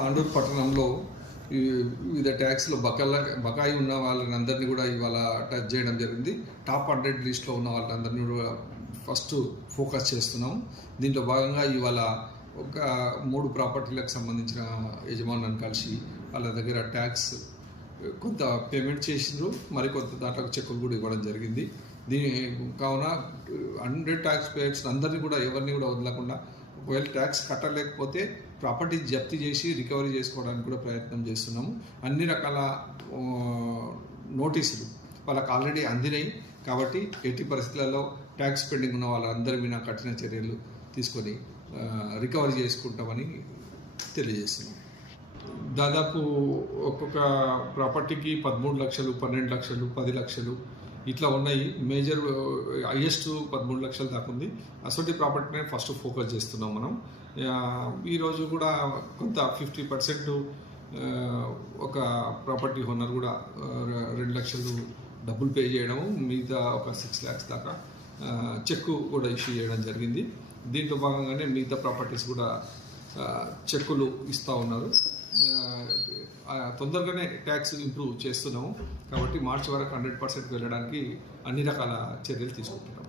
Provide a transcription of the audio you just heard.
తాండూరు పట్టణంలో వివిధ ట్యాక్స్లో బకాల బకాయి ఉన్న వాళ్ళని అందరినీ కూడా ఇవాళ టచ్ చేయడం జరిగింది. టాప్ హండ్రెడ్ లిస్ట్లో ఉన్న వాళ్ళందరినీ కూడా ఫస్ట్ ఫోకస్ చేస్తున్నాం. దీంట్లో భాగంగా ఇవాళ ఒక మూడు ప్రాపర్టీలకు సంబంధించిన యజమానులను కలిసి వాళ్ళ దగ్గర ట్యాక్స్ కొంత పేమెంట్ చేసిండ్రు. మరి కొంత దాంట్లో చెక్కులు కూడా ఇవ్వడం జరిగింది. దీని కావున హండ్రెడ్ ట్యాక్స్ పేయర్స్ అందరినీ కూడా ఎవరిని కూడా వదలకుండా ఒకవేళ ట్యాక్స్ కట్టలేకపోతే ప్రాపర్టీ జప్తు చేసి రికవరీ చేసుకోవడానికి కూడా ప్రయత్నం చేస్తున్నాము. అన్ని రకాల నోటీసులు వాళ్ళకి ఆల్రెడీ అందినాయి. కాబట్టి ఎట్టి పరిస్థితులలో ట్యాక్స్ పెండింగ్ ఉన్న వాళ్ళందరి మీద కఠిన చర్యలు తీసుకొని రికవరీ చేసుకుంటామని తెలియజేస్తున్నాం. దాదాపు ఒక్కొక్క ప్రాపర్టీకి పదమూడు లక్షలు పన్నెండు లక్షలు పది లక్షలు ఇట్లా ఉన్నాయి. మేజర్ హైయెస్ట్ పదమూడు లక్షలు దాకా ఉంది. అసొంటి ప్రాపర్టీనే ఫస్ట్ ఫోకస్ చేస్తున్నాం మనం. ఈరోజు కూడా కొంత ఫిఫ్టీ పర్సెంట్ ఒక ప్రాపర్టీ ఓనర్ కూడా రెండు లక్షలు డబ్బులు పే చేయడము మిగతా ఒక సిక్స్ ల్యాక్స్ దాకా చెక్కు కూడా ఇష్యూ చేయడం జరిగింది. దీంట్లో భాగంగానే మిగతా ప్రాపర్టీస్ కూడా చెక్కులు ఇస్తూ ఉన్నారు. తొందరగానే ట్యాక్స్ ఇంప్రూవ్ చేస్తున్నాము. కాబట్టి మార్చి వరకు హండ్రెడ్ పర్సెంట్ వెళ్ళడానికి అన్ని రకాల చర్యలు తీసుకుంటున్నాం